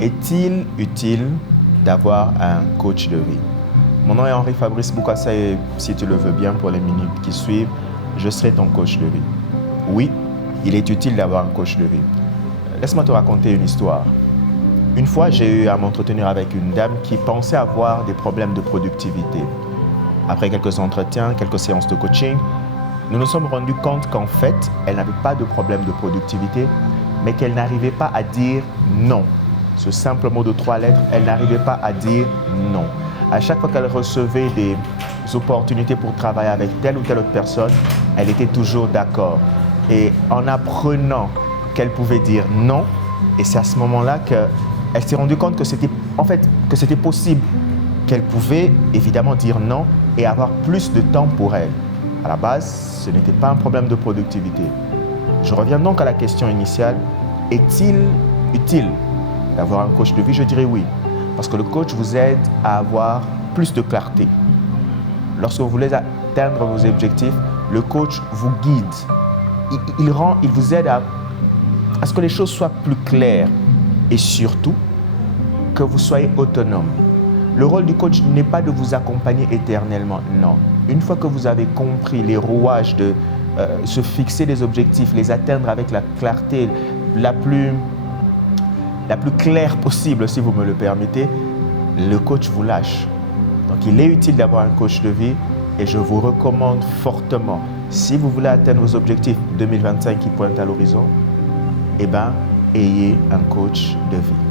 Est-il utile d'avoir un coach de vie? Mon nom est Henri-Fabrice Boukassa et si tu le veux bien, pour les minutes qui suivent, je serai ton coach de vie. Oui, il est utile d'avoir un coach de vie. Laisse-moi te raconter une histoire. Une fois, j'ai eu à m'entretenir avec une dame qui pensait avoir des problèmes de productivité. Après quelques entretiens, quelques séances de coaching, nous nous sommes rendus compte qu'en fait, elle n'avait pas de problème de productivité, mais qu'elle n'arrivait pas à dire non. Ce simple mot de 3 lettres, elle n'arrivait pas à dire non. À chaque fois qu'elle recevait des opportunités pour travailler avec telle ou telle autre personne, elle était toujours d'accord. Et en apprenant qu'elle pouvait dire non, et c'est à ce moment-là qu'elle s'est rendue compte que c'était possible, qu'elle pouvait évidemment dire non et avoir plus de temps pour elle. À la base, ce n'était pas un problème de productivité. Je reviens donc à la question initiale, est-il utile d'avoir un coach de vie? Je dirais oui, parce que le coach vous aide à avoir plus de clarté. Lorsque vous voulez atteindre vos objectifs, le coach vous guide. Il vous aide à ce que les choses soient plus claires et surtout que vous soyez autonome. Le rôle du coach n'est pas de vous accompagner éternellement, non. Une fois que vous avez compris les rouages de se fixer des objectifs, les atteindre avec la clarté la plus claire possible, si vous me le permettez, le coach vous lâche. Donc il est utile d'avoir un coach de vie et je vous recommande fortement, si vous voulez atteindre vos objectifs 2025 qui pointent à l'horizon, ayez un coach de vie.